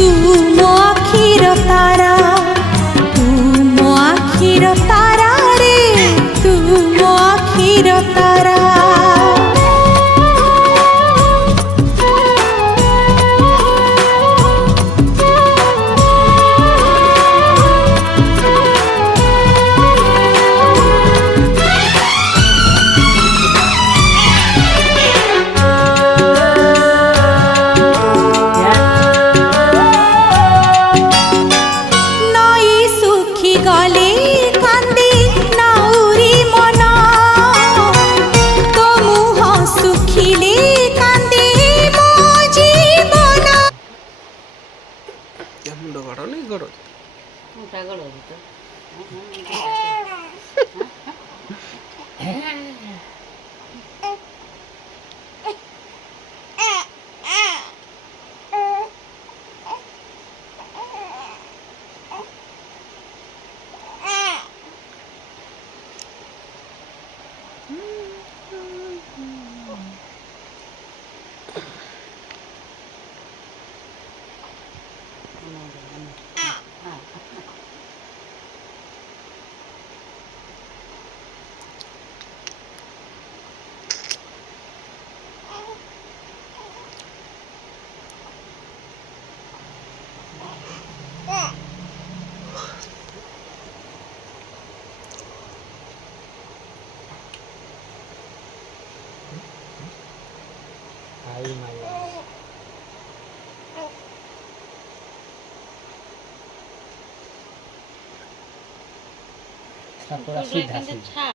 तू मो आखिर तारा, तू मो आखिर तारा रे, तू मो आखिर तारा। मुंड गड़ नहीं गड़ मुंडा गड़ तो आई माया पूरा सीधा सीधा